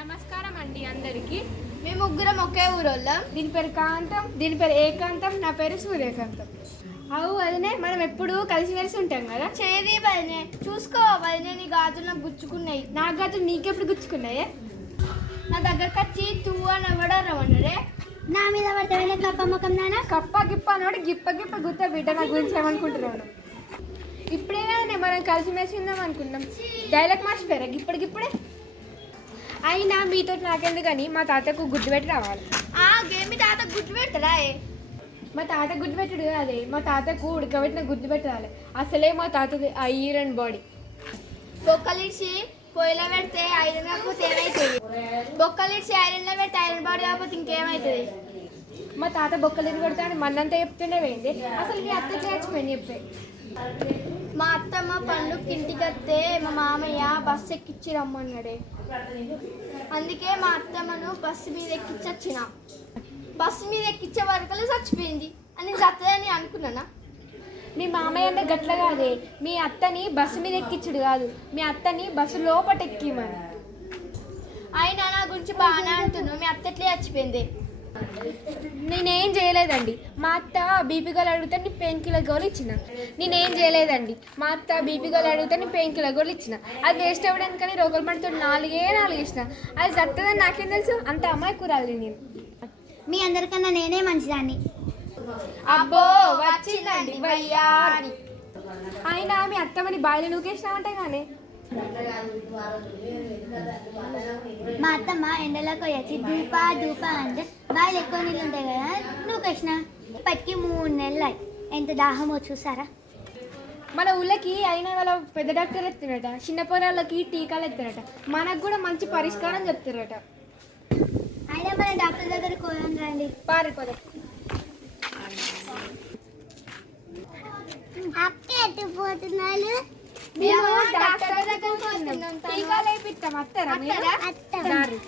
నమస్కారం అండి అందరికి. మేము ముగ్గురం ఒకే ఊరోళ్ళం. దీని పేరు కాంతం, దీని పేరు ఏకాంతం, నా పేరు సూర్యకాంతం. అవు వదినే, మనం ఎప్పుడు కలిసిమెలిసి ఉంటాం కదా. చేది వదినే, చూసుకో వదినే, నీ గాజులు నాకు గుచ్చుకున్నాయి. నా గాజులు నీకెప్పుడు గుచ్చుకున్నాయే? నా దగ్గరకు వచ్చి తూ అని ఎవడో రమ్మన్నారే. నా మీద పడితే కప్ప ముఖం నానా. కప్ప గిప్ప అన్నాడు, గిప్ప గిప్ప గుత్త బిడ్డ నా గురించి ఏమనుకుంటున్నాడు. ఇప్పుడే కదా మనం కలిసిమెలిసి ఉందాం అనుకున్నాం. డైలాగ్ మర్చిపోయారా ఇప్పటికిప్పుడే? అయినా మీతో నాకెందుకు కానీ మా తాతకు గుడ్డు పెట్టి రావాలి. మీ తాత గుడ్డు పెడతాడా? మా తాత గుడ్డు పెట్టడు అదే, మా తాతకు ఉడకబెట్టిన గుడ్డు పెట్టాలి. అసలే మా తాతది ఐరన్ బాడీ. బొక్కలిడిచి పొయ్యిలో పెడితే ఐరన్ కాకపోతే ఏమవుతుంది? బొక్కలిడిచి ఐరన్లో పెడితే ఐరన్ బాడీ కాకపోతే ఇంకేమవుతుంది? మా తాత బొక్కలు కొడతాడు మన్నంతా చెప్తుండే పోయింది. అసలు మీ అత్త చచ్చిపోయింది చెప్పే. మా అత్తమ్మ పండుగకి ఇంటికి వస్తే మా మామయ్య బస్సు ఎక్కించి రమ్మన్నాడే. అందుకే మా అత్తమ్మను బస్సు మీద ఎక్కించి వచ్చిన. బస్సు మీద ఎక్కించే వరకు చచ్చిపోయింది అని చత్తదని అనుకున్నానా? మీ మామయ్య అంటే గట్ల కాదే, మీ అత్తని బస్సు మీద ఎక్కించుడు కాదు, మీ అత్తని బస్సు లోపట ఎక్కిమని. ఆయన నా గురించి బాగానే అంటున్నావు. మీ అత్త ఎట్లే చచ్చిపోయింది? నేనేం చేయలేదండి. మా అత్త బీపీ గోళీ అడిగితే నీ పెయిన్ కిల్లర్ గోళీ ఇచ్చిన. నేనేం చేయలేదండి. మా అత్త బీపీ గోళీ అడిగితే నీ పెయిన్ కిల్లర్ గోళీ ఇచ్చిన. అది వేస్ట్ అవ్వడానికి కానీ రోగుల పడితో నాలుగే ఇచ్చిన. అది చత్తదని నాకేం తెలుసు? అంత అమ్మాయి కూరాలి నేను. మీ అందరికన్నా నేనే మంచిదాన్ని. అబ్బో వచ్చిందండి వయ్యారి. అయినా మీ అత్తమ్మని బాయిలు నూకేసినావంటే కానీ. మా అత్తమ్మ ఎండలోకి వచ్చి దూపా దూపా అంటే బాయిలు ఎక్కువ నీళ్ళు ఉంటాయి కదా, నువ్వు కృష్ణ. ఇప్పటికి 3 నెలలు ఎంత దాహమో చూసారా. మన ఊళ్ళకి అయినా వాళ్ళ పెద్ద డాక్టర్ ఎత్తారట, చిన్న పొలాలకి టీకాలు ఎత్తారట, మనకు కూడా మంచి పరిష్కారం చెప్తారట. అయినా మన డాక్టర్ దగ్గరికి పోయాం రండి. పారిపోదాం. పోతున్నాను. మేము డాక్టర్ దగ్గరికి పోతున్నాం. టీకాలు వేపిస్తాం. వస్తారా మీరు? రారు.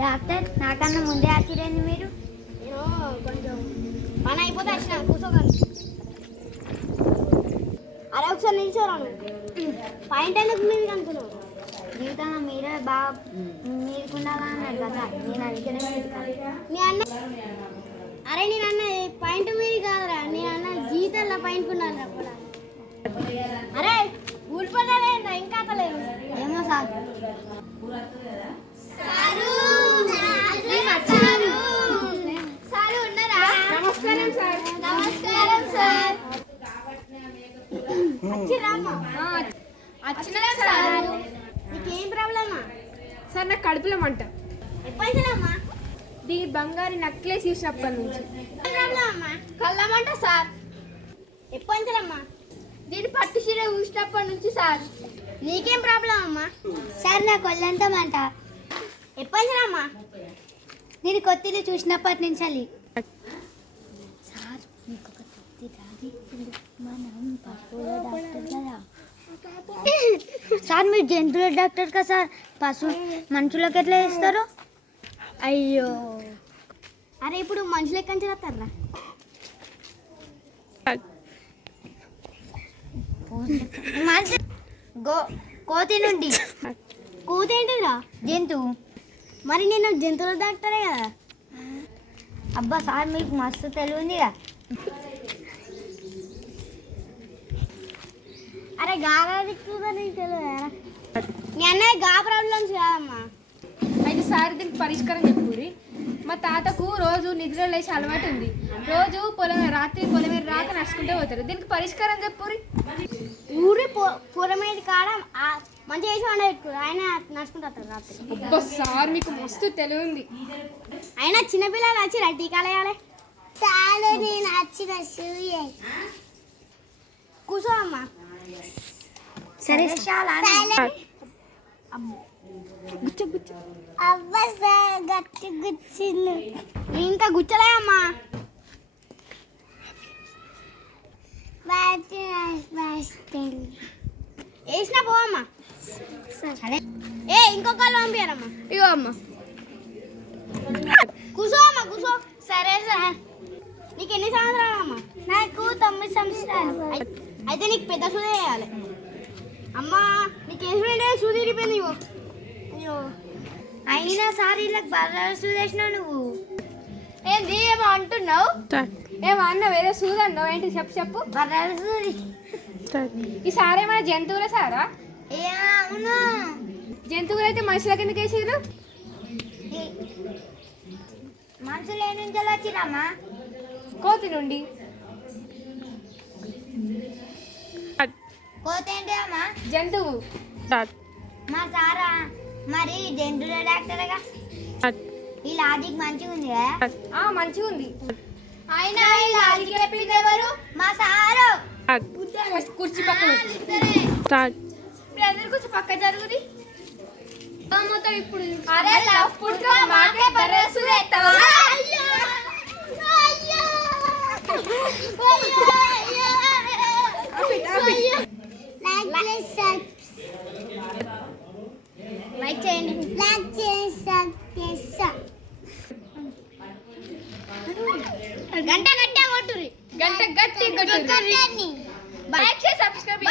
డాక్టర్ నాకన్నా ముందే ఆతిరండి మీరు. కొంచెం పని అయిపోతే వచ్చిన కూర్చోగలను. అరే ఒకసారి నిలిచాను. పాయింట్ ఎందుకు మీద అనుకున్నావు? జీవితంలో మీరే బాగా మీరుకుండాలా అన్నాడు కదా, నేను అందుకనే నీ అన్న అరే నేను అన్న పాయింట్ మీద కాదురా, నేను అన్న జీవితంలో పాయింట్ కున్నాను. అరే ఊడిపడ్డా ఇంకా అతలేదు. ఏమో సార్. సార్ ఉన్నారా? నమస్కారం సార్. నమస్కారం సార్. వచ్చినా సార్. నీకేం ప్రాబ్లమా? సార్ నాకు కడుపులో మంట. ఎప్పుడమ్మా? దీని బంగారు నక్లెస్ చూసినప్పటి నుంచి. కళ్ళమంట సార్. ఎప్పుడమ్మా? దీని పట్టు చీర చూసినప్పటి నుంచి సార్. నీకేం ప్రాబ్లం అమ్మా? సార్ నాకు ఒళ్ళంతా మంట. ఎప్పుడమ్మా? నేను కొత్తిల్లు చూసినప్పటి నుంచి అది. సార్ మీకు ఒక తృప్తి రాదు. మనం పశువుల డాక్టర్ కదా సార్. మీరు జంతువుల డాక్టర్ కదా సార్. పశువు మనుషులకు ఎట్లా ఇస్తారు? అయ్యో అరే ఇప్పుడు మనుషులు ఎక్కడి నుంచి వస్తారా? కోతి నుండి. కోతి ఏంటిరా? జంతువు. మరి నేను జంతువుల డాక్టరే కదా. అబ్బా సార్ మీకు మస్తు తెలివి ఉందిగా. అరే గాలి తెలియదా? మీ అన్నయ్య గా ప్రాబ్లమ్స్ కాదమ్మా. అయితే సార్ దీనికి పరిష్కారం చెప్పుర్రి. మా తాతకు రోజు నిద్ర లేచి అలవాటు ఉంది. రోజు రాత్రి పొలం మీద రాక నడుచుకుంటూ పోతారు. దీనికి పరిష్కారం చెప్పుర్రి. ఊరి పొలమేది కాడ మంచి చేసి వండ పెట్టుకోరు. ఆయన నడుచుకుంటారు రాత్రి. అబ్బా సార్ మీకు మస్తు తెలివి ఉంది. అయినా చిన్నపిల్లలు వచ్చి టీకాలు వేయాలి. చాలు నేను వచ్చిన కూర్చో అమ్మా. సరే గుచ్చ గుచ్చ. అవ్వ సార్ గట్టి గుచ్చింది. ఇంకా గుచ్చలే అమ్మా. వేసినా పోవమ్మా. ఏ ఇంకొకళ్ళు పంపించారమ్మా. ఇగో అమ్మా. కూర్చో అమ్మా కూర్చో. సరే సార్. నీకు ఎన్ని సంవత్సరాలు అమ్మా? నాకు 9 సంవత్సరాలు. అయితే నీకు పెద్ద సూది వేయాలి. అమ్మా నీకు వేసిపోయిందే సూదిరిపోయింది ఇగో అయ్యో అయినా సార్ ఇలా బర్రెలు చూసేసినావు నువ్వు. ఏంది ఏమో అంటున్నావు ఏమో అన్నావు ఏదో సూదన్నావు ఏంటి చెప్పు చెప్పు. బర్రెలు చూసి ఈ సారేమైనా జంతువుల సారా? ఏ అవును. జంతువులు అయితే మనుషుల కిందకి వేసిరు. మనుషులు ఏ నుంచి వచ్చిరమ్మా? కోతి నుండి. కోత ఏంటి అమ్మా? జంతువు. మా సారా మరి జంతువుల డాక్టర్గా ఈ లాజిక్ మంచిగా ఉంది కదా. మంచిగా ఉంది. ఆయన ఈ లాజిక్ చెప్పింది ఎవరు? మా సారు. కుర్చీ పక్కన అందరు కొంచెం పక్క జరుగుది ఇప్పుడు. అరే లవ్ పుట్రా మాకే బర్రెసు ఎత్తవా? లైక్ చేయండి. గంట గట్టిగా కొట్టుర్రి. గంట గట్టి కొట్టు. లైక్ చేసి సబ్స్క్రైబ్